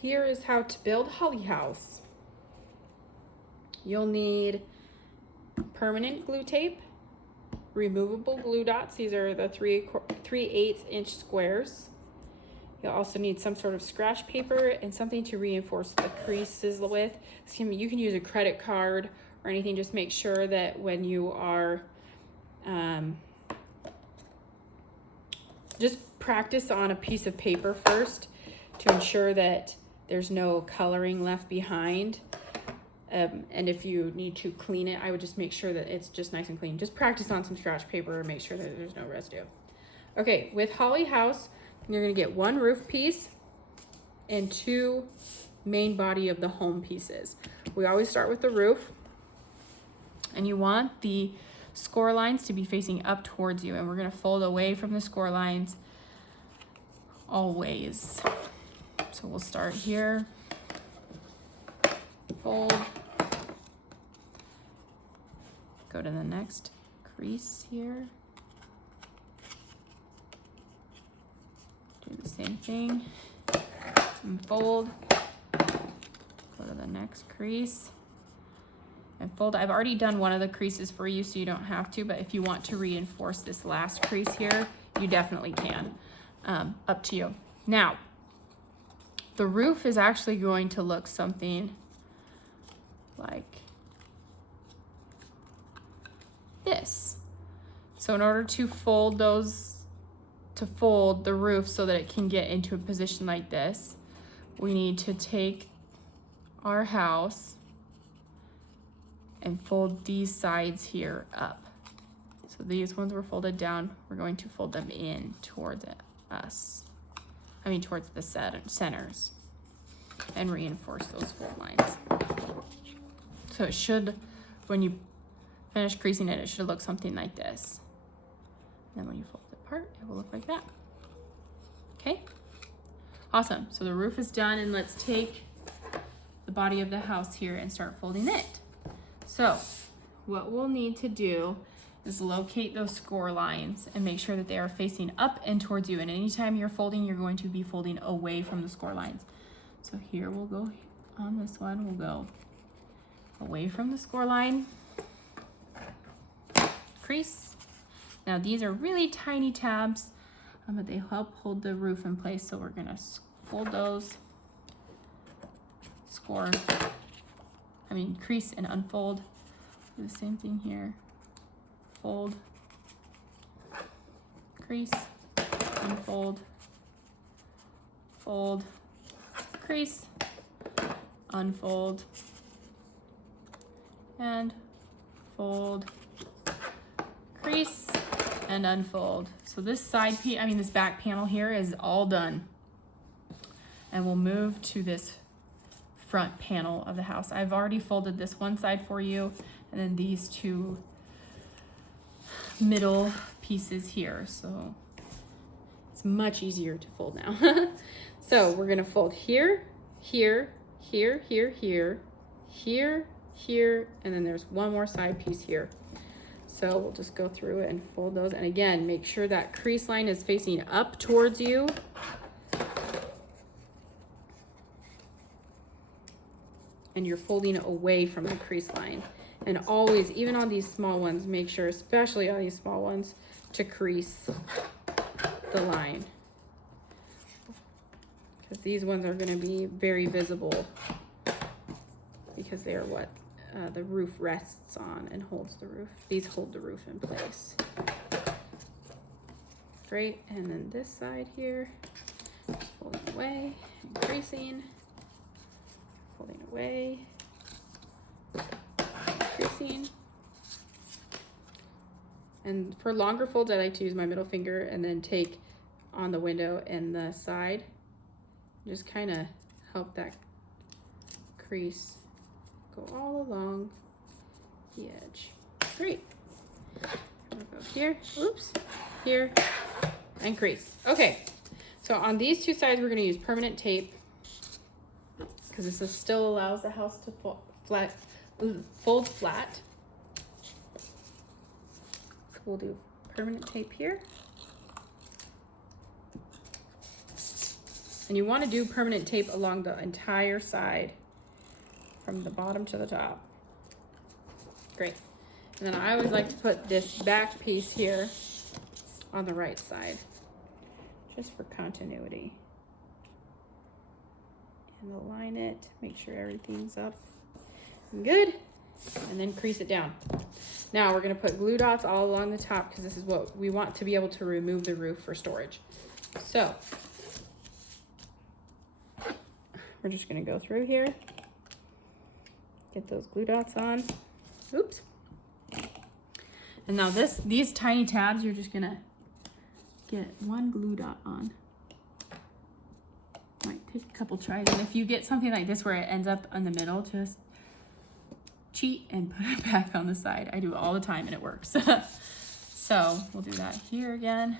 here is how to build Holly House. You'll need permanent glue tape, removable glue dots. These are the 3/8 inch squares. You'll also need some sort of scratch paper and something to reinforce the creases with. You can use a credit card or anything. Just make sure that when you are, just practice on a piece of paper first to ensure that there's no coloring left behind. And if you need to clean it, I would just make sure that it's just nice and clean. Just practice on some scratch paper and make sure that there's no residue. Okay, with Holly House, you're gonna get one roof piece and two main body of the home pieces. We always start with the roof, and you want the score lines to be facing up towards you, and we're gonna fold away from the score lines always. So we'll start here, fold, go to the next crease here, do the same thing, and fold, go to the next crease, and fold. I've already done one of the creases for you, so you don't have to, but if you want to reinforce this last crease here, you definitely can. Up to you. Now, the roof is actually going to look something like this. So in order to fold the roof so that it can get into a position like this, we need to take our house and fold these sides here up. So these ones were folded down. We're going to fold them in towards towards the centers, and reinforce those fold lines. So it should, when you finish creasing it, it should look something like this. And then when you fold it apart, it will look like that. Okay, awesome. So the roof is done, and let's take the body of the house here and start folding it. So what we'll need to do is locate those score lines and make sure that they are facing up and towards you. And anytime you're folding, you're going to be folding away from the score lines. So here we'll go on this one, we'll go away from the score line, crease. Now these are really tiny tabs, but they help hold the roof in place. So we're gonna fold those, crease and unfold. Do the same thing here. Fold, crease, unfold, fold, crease, unfold, and fold, crease, and unfold. So this this back panel here is all done. And we'll move to this front panel of the house. I've already folded this one side for you, and then these two middle pieces here. So it's much easier to fold now. So we're gonna fold here, here, here, here, here, here, here, and then there's one more side piece here. So we'll just go through it and fold those. And again, make sure that crease line is facing up towards you. And you're folding away from the crease line. And always, even on these small ones, make sure, especially on these small ones, to crease the line. Because these ones are gonna be very visible because they are what the roof rests on and holds the roof. These hold the roof in place. Great, and then this side here, just folding away and creasing, folding away, creasing. And for longer folds, I like to use my middle finger and then take on the window and the side. Just kind of help that crease go all along the edge. Great. We'll go here, oops, here, and crease. Okay, so on these two sides, we're gonna use permanent tape because this still allows the house to fold flat. So we'll do permanent tape here. And you want to do permanent tape along the entire side from the bottom to the top. Great. And then I always like to put this back piece here on the right side, just for continuity. And align it, make sure everything's up and good, and then crease it down. Now we're gonna put glue dots all along the top because this is what we want to be able to remove the roof for storage. So we're just gonna go through here, get those glue dots on. Oops. And now these tiny tabs, you're just gonna get one glue dot on. Might take a couple tries. And if you get something like this where it ends up in the middle, just cheat and put it back on the side. I do it all the time and it works. So we'll do that here again.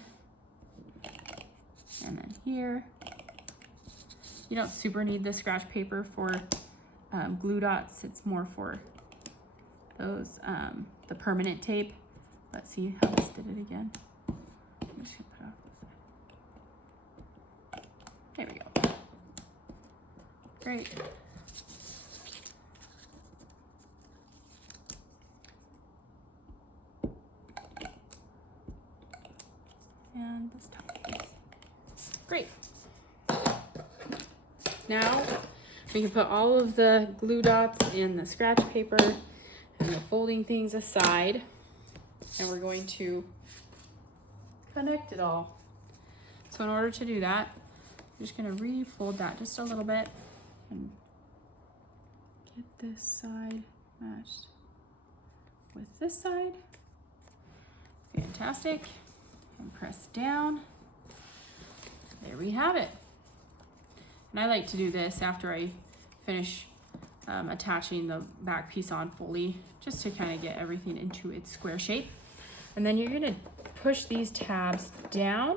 And then here. You don't super need the scratch paper for glue dots. It's more for those, the permanent tape. Let's see how this did it again. I'm just gonna put it off. There we go. Great. And this top piece. Great. Now we can put all of the glue dots and the scratch paper and the folding things aside, and we're going to connect it all. So in order to do that, I'm just gonna refold that just a little bit and get this side matched with this side. Fantastic. And press down. There we have it. And I like to do this after I finish attaching the back piece on fully, just to kind of get everything into its square shape. And then you're gonna push these tabs down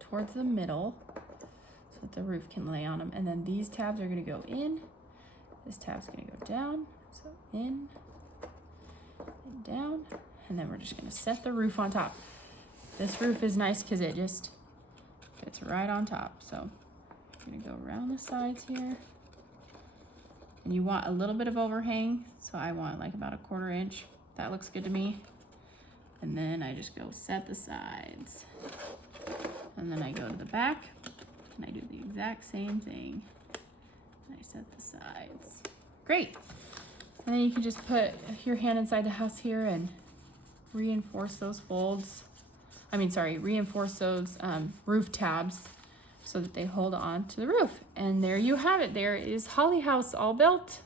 towards the middle so that the roof can lay on them. And then these tabs are gonna go in, this tab's gonna go down, so in and down. And then we're just gonna set the roof on top. This roof is nice because it just fits right on top. So I'm gonna go around the sides here. And you want a little bit of overhang. So I want like about 1/4 inch. That looks good to me. And then I just go set the sides. And then I go to the back and I do the exact same thing. And I set the sides. Great. And then you can just put your hand inside the house here and reinforce those folds. Reinforce those roof tabs so that they hold on to the roof. And there you have it. There is Holly House all built.